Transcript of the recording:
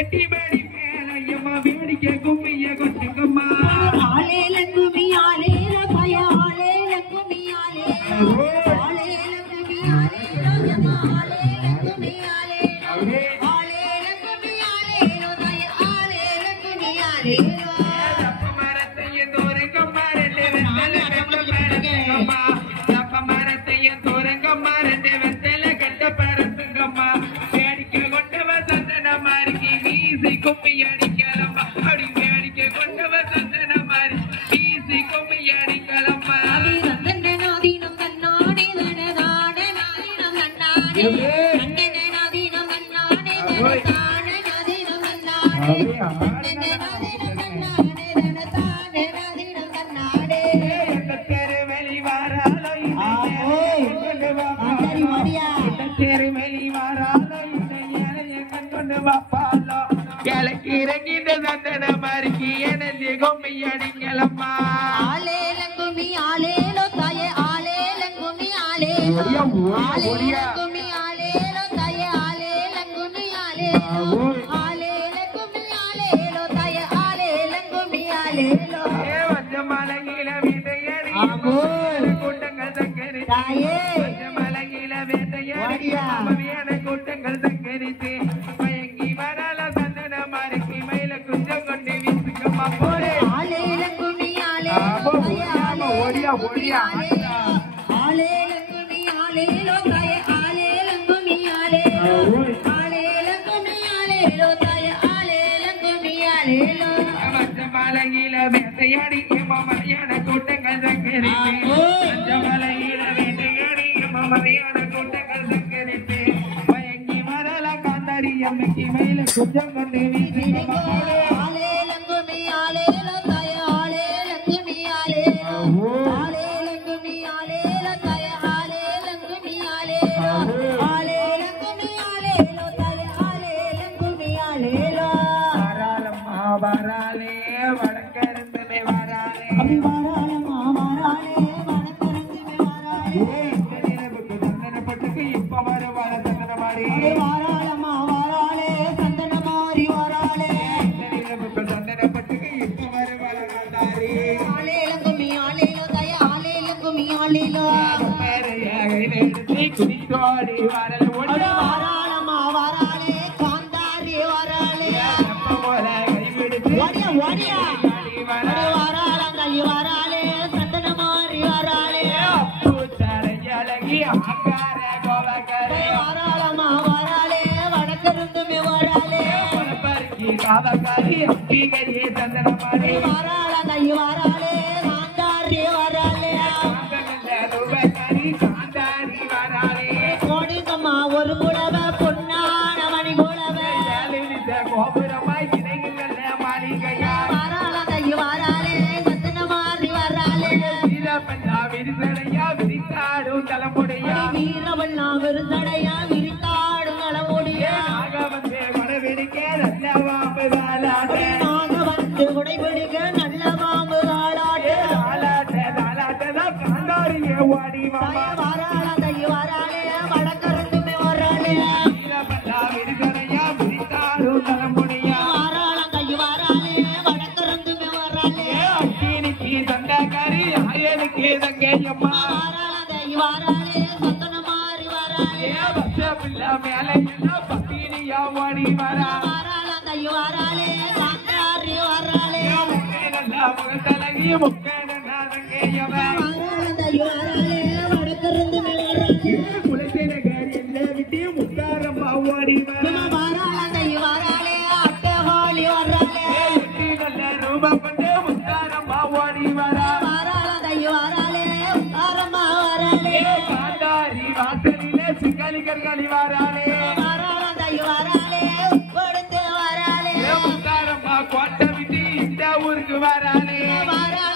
பெட்டி மேடி மேலையம்மா வேடிக்கை கும்மிய கொட்டுங்கம்மா ஆலேல கும்மி ஆலேல பய ஆலேல கும்மி ஆலேல ஆலேல கும்மி ஆலேல ஆலேல கும்மி ஆலேல ஆலேல கும்மி ஆலேல தய ஆலேல கும்மி ஆலேல தப்ப மரத்தையும் தோரங்கம்மா ரெண்டு வெத்தலை கட்ட பரத்துங்கம்மா தப்ப மரத்தையும் தோரங்கம்மா ரெண்டு வெத்தலை கட்ட பரத்துங்கம்மா வேடிக்கை கொண்டவ சந்தன மாறிக்கி வீசி கும்மி அடிக்கலம்மா அப்படி வேடிக்கை கொண்டவ சந்தன மாறி வீசி கும்மி அடிக்கலம்மா நந்தனநாதீனம் தன்னானே தனதானே நாதீனம் தன்னானே நந்தனநாதீனம் தன்னானே தனதானே நாதீனம் தன்னானே நந்தனநாதீனம் தன்னானே தனதானே நாதீனம் தன்னானே தெருவெளி வாராலோ தெருவெளி வாராலோ கொண்டு வாப்பாலோ கிழக்கு இறங்கிட்ட சந்தன மாறிக்கி எனது கும்மி அடிக்கலம்மா ஆலேலங்குமி ஆலேலோ தாயே ஆலேலங்குமி ஆலேலோ ஆலேலங்குமி ஆலேலோ தாயே ஆலேலங்குமி ஆலேலோ ஆலேலங்குமி ஆலேலோ தாயே ஆலேலங்குமி ஆலேலோ மலையில வேட்டையாடி கூட்டங்கள் சங்கரித்து தாயே மலையில வேட்டையாடி கூட்டங்கள் சங்கரித்து மயங்கி வரல சந்தன மாறிக்கி மயில குஞ்சம் கொண்டு வீசுங்கம்மா போரே ஆலேலங்குமி ஆலேலோ தாயே ஆலேலங்குமி ஆலேலோ ஆலேலங்குமி ஆலேலோ தாயே ஆலேலங்குமி ஆலேலோ ஆலேலங்குமி ஆலேலோ தாயே ஆலேலங்குமி ஆலேலோ மலையில வேட்டையாடி மலையான கூட்டங்கள் சங்கரித்து மலையில வேட்டையாடி மலையான கூட்டங்கள் சங்கரித்து மயங்கி வரல காந்தாரி அம்மைக்கு மயில குஞ்சம் கொண்டு வீசுங்கம்மா ஆலேலங்குமி ஆலேலோ தாயே ஆலேலங்குமி ஆலேலோ ஆலேலங்குமி ஆலேலோ தாயே ஆலேலங்குமி ஆலேலோ ஆலேலங்குமி ஆலேலோ தாயே ஆலேலங்குமி ஆலேலோ வராலம்மா வராலே வடக்கருந்துமே வராலே அபி வராலம்மா வராலே வடக்கருந்துமே வராலே சந்தன பட்டுக்கு இப்ப வருவாள சந்தன மாறி வராலம்மா வராலே சந்தன மாறி வராலே சந்தன பட்டுக்கு இப்ப வருவாள காந்தாரி ஆலேலங்குமி ஆலேலோ தாயே ஆலேலங்குமி ஆலேலோ குடித்தோடி வரல ஓடி வராலம்மா வராலே காந்தாரி வராலே போல கைவிடுத்து ஓடியா ஓடியா வராலங்கை வராலே சந்தன மாறி வராலே பூச்சரையழகி ஆக்கார கோவக்கரை வராலம்மா வராலே வடக்கருந்துமே வராலே பருக்கி சாதக்காரி அம்பிகரியே சந்தன மாறி வராலங்கை வராலே காந்தாரி வராலே காந்தாரி வராலே கோடிங்கம்மா ஒரு குலவ பொன்னான மணி குலவ கோபுரமாய் இணைகள் மாளிகையா வராலங்கை வராலே சந்தன மாறி வராலே விரிசடையா விரித்தாடும் தலைமுடையா வீரவண்ணா விருந்தடையா விரித்தாடும் நலமுடிய ஆக வந்து மனவிடிக்க நல்ல வாம்பு தாளாட்ட நாக வந்து குடைபிடிக்க நல்ல மாம்பு தாளாட்டு தாளாட்டதான் காந்தாரியே ஓடி மாமா வராலங்கை வராலே வடக்கருந்துமே வராலே விரிசடையா விரித்தாடும் தலைமுடையா வராலங்கை வராலே வடக்கருந்துமே வராலே அக்கினிக்கு தண்டக்காரி அயனுக்கு தங்கையம்மா வராலங்கை வராலே சந்தன மாறி வராலே பிள்ளை மேலே பத்தினியா ஓடி வரா வராலங்கை வராலே காந்தாரி வராலே நல்லா முகத்தலகி முக்கேன தங்கையவன் வராலங்கை வராலே வடக்கருந்துமே வராலே குலசேகர் என்ன விட்டு முக்காரம்மா ஓடி வரா வராலங்கை வராலே அட்டஹாலி வராலே நல்ல ரூபம் பண்ணு முக்காரம்மா ஓடி வரா வராலங்கை வராலே உத்தாரம்மா வராலே காந்தாரி வாசலிலே சிங்கலிகர் களி வராளே வராலங்கை வராலே கொடுத்து வராலே முக்காரம்மா கோட்டை விட்டு இந்த ஊருக்கு வராளே வராலே